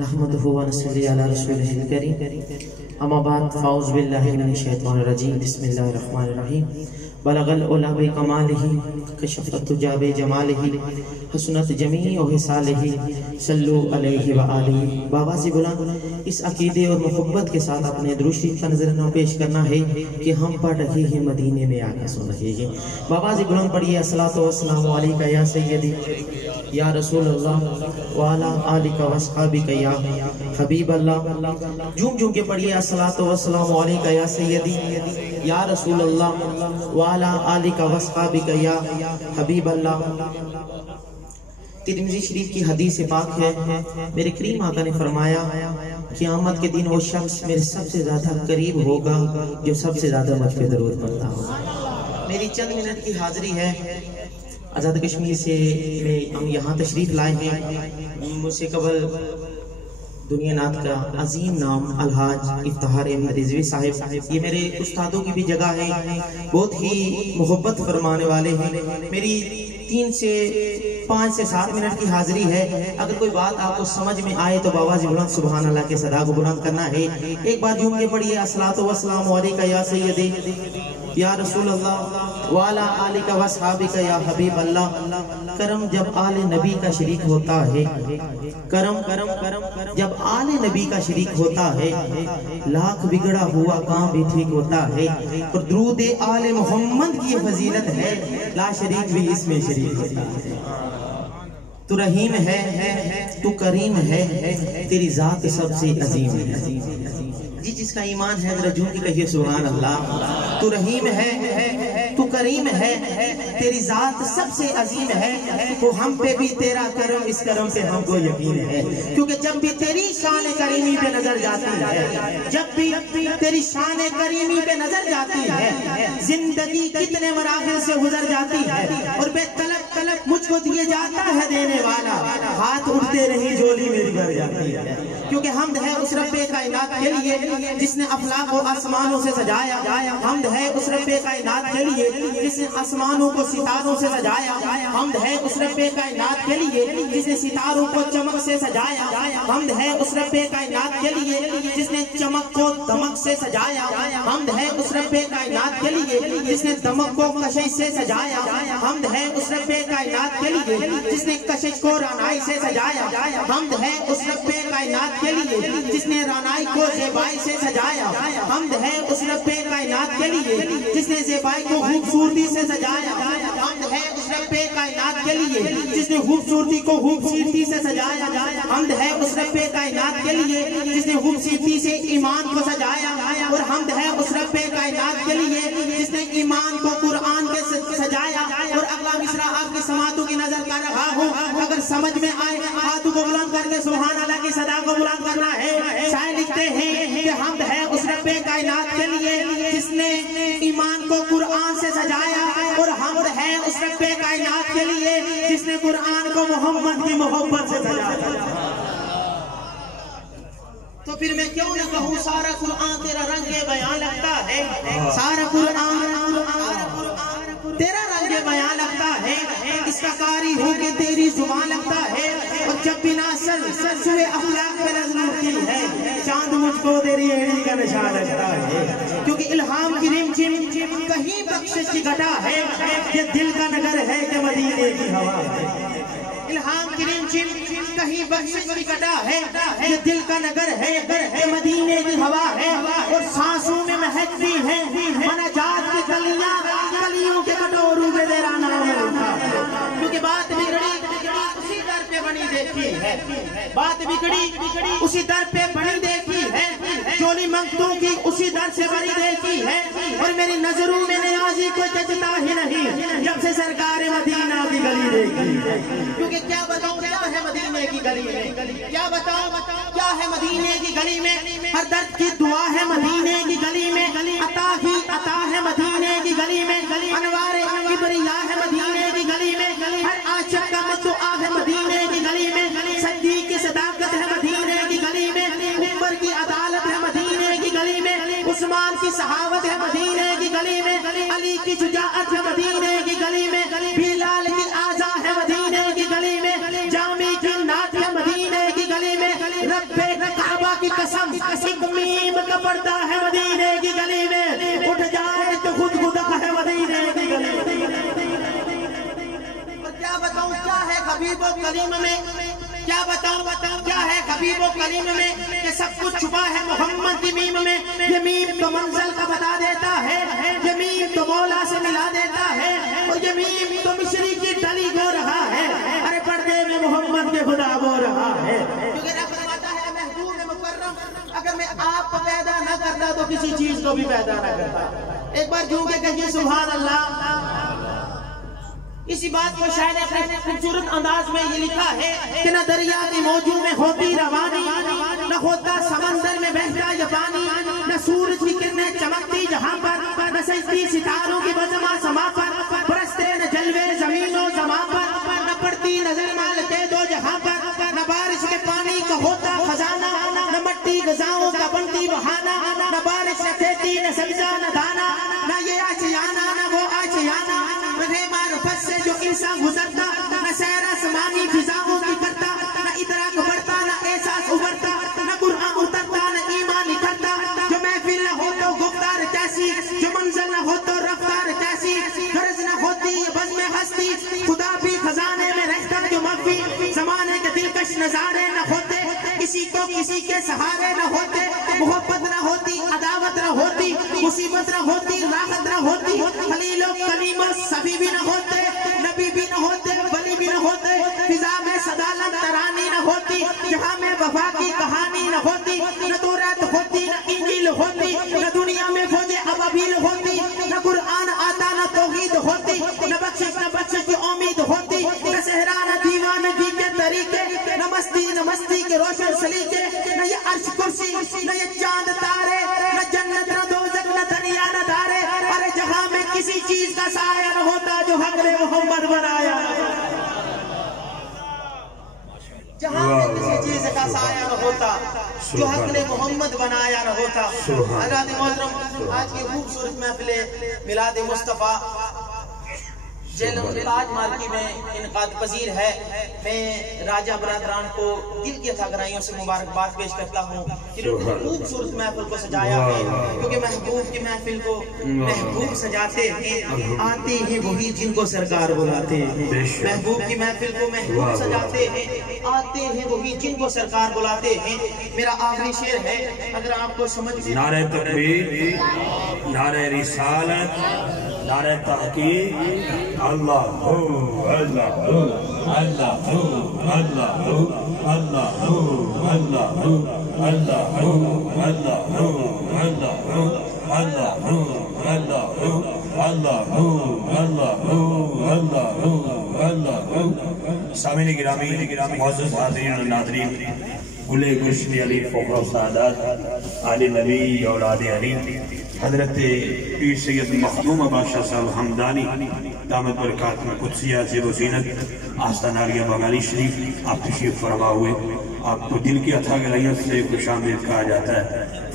نحمده ونصلي على رسوله الكريم اما بعد فاعوذ بالله من الشیطان الرجیم بسم اللہ الرحمن الرحیم بلغ العلا بکمالہ کشف الدجی بجمالہ حسنت جمیع خصالہ صلو علیہ وآلہ۔ بآواز بلند اس عقیدے اور محبت کے ساتھ اپنے درود شریف کا نظرانہ پیش کرنا ہے کہ ہم پڑھ رہے ہیں مدینے میں آ کر سن رہے ہیں۔ بآواز بلند پڑھیے الصلاۃ والسلام علیک یا سیدی یا رسول اللہ وعلی آلک واصحابک یا حبیب اللہ۔ جھوم جھوم کے پڑھیے الصلاۃ والسلام علیک یا سیدی یا رسول اللہ وعلی آلک واصحابک یا حبیب اللہ۔ ترمذی شریف کی حدیث پاک ہے، میرے کریم آقا نے فرمایا قیامت کے دن وہ شخص میرے سب سے زیادہ قریب ہوگا جو سب سے زیادہ مجھ پہ درود پڑھتا ہوگا۔ میری چند منٹ کی حاضری ہے، آزاد کشمیر سے ہم یہاں تشریف لائے ہیں۔ مجھ سے قبل دنیا نات کا عظیم نام الحاج افتخار احمد رضوی صاحب، یہ میرے استادوں کی بھی جگہ ہے، بہت ہی محبت فرمانے والے ہیں۔ میری 3 سے 5 سے 7 منٹ کی حاضری ہے، اگر کوئی بات آپ کو سمجھ میں آئے تو بآواز بلند سبحان اللہ کے صدا کو بلند کرنا ہے۔ ایک بار جھوم کے پڑھیے الصلاۃ والسلام علیک یا سیدی یا رسول اللہ وعلی آلک واصحابک یا حبیب اللہ۔ کرم جب آل نبی کا شریک ہوتا ہے، کرم جب آل نبی کا شریک ہوتا ہے، لاکھ بگڑا ہوا کام بھی ٹھیک ہوتا ہے، اور درود آل محمد کی فضیلت ہے، لا شریک بھی اس میں شریک ہوتا ہے۔ تو رحیم ہے، تو کریم ہے، تیری ذات سب سے عظیم ہے۔ جی جس کا ایمان ہے ذرا جھوم کے کہیے سبحان اللہ۔ تو رحیم ہے، تو کریم ہے، تیری ذات سب سے عظیم ہے، وہ ہم پہ بھی تیرا کرم، اس کرم پہ ہم کو یقین ہے، کیونکہ جب بھی تیری شان کریمی پہ نظر جاتی ہے، جب بھی تیری شان کریمی پہ نظر جاتی ہے، زندگی کتنے مراحل سے گزر جاتی ہے، اور بے طلب مجھ کو دیے جاتا ہے دینے والا، ہاتھ اٹھتے رہی جولی میری بھر جاتی ہے، کیونکہ حمد ہے اس رب کائنات کے لیے جس نے افلاک و آسمانوں سے سجایا، حمد ہے اس رب کائنات کے لیے جس نے آسمانوں کو ستاروں سے سجایا، حمد ہے اس رب کائنات کے لیے جس نے ستاروں کو چمک سے سجایا، حمد ہے اس رب کائنات کے لیے جس نے چمک کو دمک سے سجایا، حمد ہے اس رب کائنات کے لیے جس نے دمک کو کشش سے سجایا، حمد ہے اس رب کائنات کے لیے جس نے کشش کو رانائی سے سجایا، حمد ہے اس رب کائنات کے لیے جس نے رانائی کو زیبائی سے سجایا، حمد ہے اس رب کائنات کے لیے جس نے زیبائی کو خوبصورتی سے سجایا، حمد ہے اس رب کائنات کے لیے جس نے خوبصورتی کو خوبصورتی سے سجایا، حمد ہے اس رب کائنات کے لیے جس نے خوبصورتی سے ایمان کو سجایا، اور حمد ہے اس رب کائنات کے لیے جس نے ایمان کو قرآن کے سجایا۔ اور اگلا مصرع آپ کی سماعتوں کی نظر کر رہا ہوں، اگر سمجھ میں آئے ہاتھوں کو بلند کر کے سبحان اللہ کی صدا کو بلند کرنا ہے۔ شاعر لکھتے ہیں کہ حمد ہے اس رب کائنات کے لیے جس نے ایمان کو قرآن سے سجایا، اور حمد ہے اس رب کائنات کے لیے جس نے قرآن کو محمد کی محبت سے سجایا۔ تو پھر میں کیوں نہ کہوں سارا قرآن تیرا رنگ بیان لگتا ہے، سارا قرآن تیرا رنگ بیان لگتا ہے، اس کا قاری ہو کے تیری زبان لگتا ہے، اور جب بنا سوئے اخلاق پہ نظر ہوتی ہے، چاند مجھ کو تیری ایڑی کا نشان لگتا ہے، کیونکہ الہام کی رم جم کہیں بخشش کی گھٹا ہے، یہ دل کا نگر ہے کہ مدینے کی ہوا ہے۔ الہام کی رم جم کہیں بخشش کی گھٹا ہے، یہ دل کا نگر ہے کہ مدینے کی ہوا ہے، اور سانسوں میں مہکتی ہے مناجات کی کلیاں، کلیوں کے کٹوروں میں تیرا نام لکھا ہے، کیونکہ بات بگڑی اسی در پہ بنی دیکھی ہے، بات بگڑی اسی در پہ بنی دیکھی ہے، چولی منگتوں کی اسی در سے بنی دیکھی ہے، اور میری نظروں میں نیازی کوئی ججتا ہی نہیں جب سے سرکار مدینہ کی گلی دیکھی ہے، کیونکہ کیا بتاؤں کیا ہے مدینے کی گلی میں، کیا بتاؤں کیا ہے مدینے کی گلی میں، ہر درد کی دعا ہے مدینے کی گلی میں، عطا ہی عطا ہے مدینے کی گلی میں، انوار کبریا ہے مدینے کی گلی میں، ہر عاشق کا مدعا ہے مدینے کی گلی میں، صدیق کی صداقت ہے مدینے کی گلی میں، عمر کی عدالت ہے مدینے کی گلی میں، عثمان کی صحابت ہے مدینے کی گلی میں، علی کی شجاعت ہے مدینے کی گلی میں، بلال کی آزا ہے مدینے کی گلی میں، جامی کی نعت ہے مدینے کی گلی میں، رب پڑتا ہے مدینے کی گلی میں، اٹھ جائے تو خود خدا ہے مدینے کی گلی میں۔ اور کیا بتاؤں کیا ہے حبیب و کلیم میں، کیا بتاؤں کیا ہے حبیب و کلیم میں، کہ سب کچھ چھپا ہے محمد کی میم میں۔ یہ میم تو منزل کا بتا دیتا ہے، یہ میم تو مولا سے ملا دیتا ہے، اور یہ میم تو مشری کی ڈلی گو رہا ہے، ارے پردے میں محمد کے خدا بو رہا ہے۔ کیونکہ رب فرماتا ہے محبوب مکرم، اگر میں آپ کو پیدا نہ کرتا تو کسی چیز کو بھی پیدا نہ کرتا۔ ایک بار جھوم کے کہیے سبحان اللہ۔ اسی بات کو شاعر نے اپنے خوبصورت انداز میں یہ لکھا ہے کہ نہ دریا کی موجوں میں ہوتی روانی، نہ ہوتا سمندر میں بہتا یہ پانی، نہ سورج کی کرنیں چمکتی جہاں پر، نہ سجتی ستاروں کی بزمہ سما پر، برستے نہ جلوے زمین و زمان پر، نہ پڑتی نظر مالتے دو جہاں پر، نہ بارش کے پانی کا ہوتا خزانہ، نہ مٹی غذاؤں کا بنتی بہانہ، نہ بارش نہ کھیتی نہ سبزہ نہ دانا، نہ یہ آشیانہ نہ وہ آشیانہ، رہے معرفت سے جو انسان گزرتا، نہ سیر آسمانی فضاؤں کی کرتا، نہ ادراک بڑھتا نہ احساس ابھرتا، نہ قرآن اترتا نہ ایمان نکھرتا، جو محفل نہ ہو تو گفتار کیسی، جو منزل نہ ہو تو رفتار کیسی، غرض نہ ہوتی یہ بزم ہستی، خدا بھی خزانے میں رہتا جو مخفی، زمانے کے دلکش نظارے نہ ہوتے، کسی کو کسی کے سہارے نہ ہوتے، محبت نہ ہوتی عداوت نہ ہوتی، مصیبت نہ ہوتی راحت نہ ہوتی، خلیل و کلیم سبھی بھی نہ ہوتے، نبی بھی نہ ہوتے ولی بھی نہ ہوتے، فضا میں صدالت ترانی نہ ہوتی، جہاں میں وفا کی کہانی نہ ہوتی، نہ توریت ہوتی نہ انجیل ہوتی، نہ دنیا میں فوج ابابیل ہوتی، نہ قرآن آتا نہ توحید ہوتی، نہ بخشش کی امید ہوتی، نہ صحرا نہ دیوانگی کے طریقے، نہ مستی کے روشن سلیقے، نہ یہ عرش کرسی نہ یہ چاند تارے، نہ جنت نہ دوزخ نہ دریا نہ دارے، ارے جہاں میں کسی چیز کا سایہ نہ ہوتا جو حق نے محمد بنایا، جہاں میں کسی چیز کا سایہ نہ ہوتا جو حق نے محمد بنایا نہ ہوتا۔ حضرات محترم، آج کی خوبصورت محفل میلاد مصطفیٰ جیلم تاج مارکی میں انعقاد پذیر ہے۔ میں راجہ برادران کو دل کی اتھا گہرائیوں سے مبارکباد پیش کرتا ہوں کہ خوبصورت محفل کو سجایا ہے، کیونکہ محبوب کی محفل کو محبوب سجاتے ہیں، آتے ہیں وہی جن کو سرکار بلاتے ہیں۔ محبوب کی محفل کو محبوب سجاتے ہیں، آتے ہیں وہی جن کو سرکار بلاتے ہیں۔ میرا آخری شعر ہے، اگر آپ کو سمجھ نعرہ تکبیر، نعرہ رسالت، نعرہ تحقیق، اللہ ہو اللہ ہو اللہ ہو اللہ ہو اللہ ہو اللہ ہو اللہ ہو اللہ ہو اللہ ہو اللہ ہو اللہ ہو اللہ ہو اللہ ہو اللہ ہو اللہ ہو۔ سامعین گرامی، معزز حاضرین و ناظرین، گلے گلشن علی فخر و سعادت آل نبی اولاد علی حضرت پیر سید مخدوم بادشاہ صاحب حمدانی دامت برکات میں قدسیہ زیب و زینت آستان عالیہ بغانی شریف آپ تشریف فرما ہوئے، آپ کو دل کی اتھا گہرائیوں سے خوش آمدید کہا جاتا ہے۔